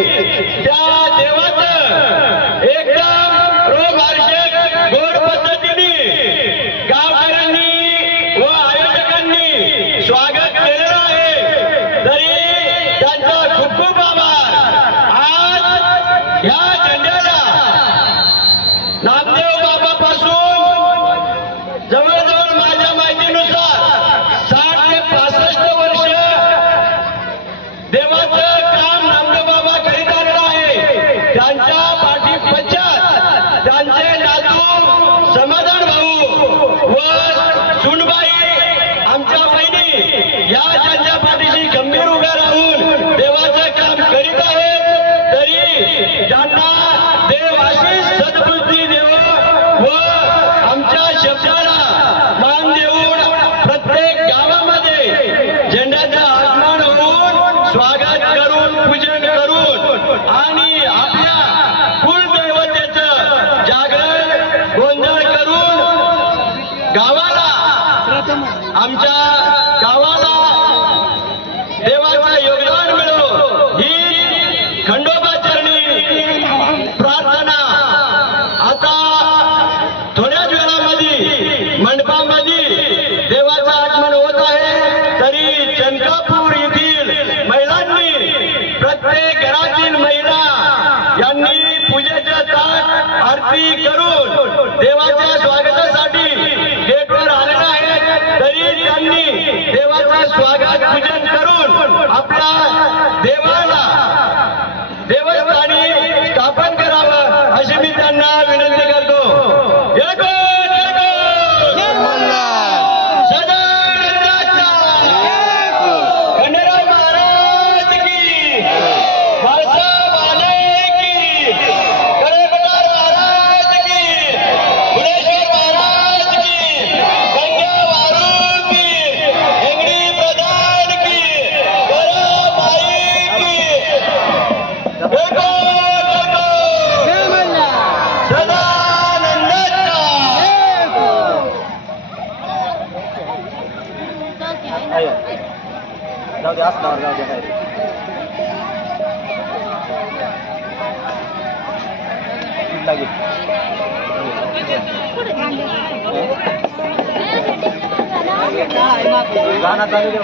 त्या देवाचं एकदम रोमहर्षक गोड पद्धतीने गावकऱ्यांनी व आयोजकांनी स्वागत केलेलं आहे। तरी त्यांचा खूप खूप आभार। आज या झेंड्याला नामदेव बाबापासून जवळजवळ माझ्या माहितीनुसार 60 ते 65 वर्ष देवाचं काम नामदेव बाबा करीत आलेलं आहे। त्यांच्या पाठीपश्चात त्यांचे नातू समाधान भाऊ व सुनबाई आमच्या बहिणी या त्यांच्या पाठीशी गंभीर उभ्या राहून देवाचं काम करीत आहेत। तरी त्यांना देव अशीच सद्बुद्धी देव व आमच्या शब्दाला मान देऊन प्रत्येक गावामध्ये झेंड्याचं आगमन होऊन स्वागत करून पूजन करून आणि आपल्या कुलदैवतेचं जागरण गोंधळ करून गावाला आमच्या गावाला देवाचं योगदान मिळो ही खंडोबा चरणी प्रार्थना। आता थोड्याच वेळामध्ये मंडपामध्ये देवाचं आगमन होत आहे। तरी चनकापूर येथील महिलांनी प्रत्येक घरातील महिला यांनी पूजेचं ताट आरती करून देवाच्या स्वागतासाठी गेटवर आलेला आहे। तरी त्यांनी देवाचं स्वागत पूजन करून आपल्या देवाला देवस्थानी स्थापन करावं अशी मी त्यांना विनंती करतो। जय गो जय गो जय मल्हार सदानंदाचा खंडेराव महाराज की बाळासाहेब आले की करेबदार महाराज की गुणेश्वर महाराज की गंगा वारू की हेंगडी प्रधान की गराबाई की जय गो जय मल्हार सदानंदाचा जाऊ दे असं जाऊ दे काय लागेल गाणं चालू दे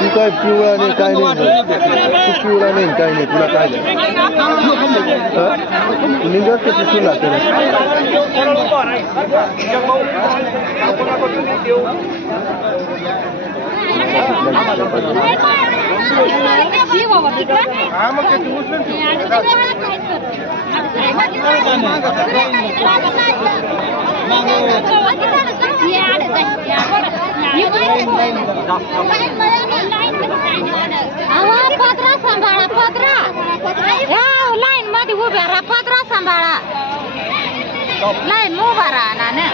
तू काय पिवळा नाही काय नाही तू पिवळा नाही काय नाही तुला काय निघत का तुला पत्रा सांभाळा पत्रा लाईन मध्ये उभ्या राहा पत्रा सांभाळा लाईन उभा राहा ना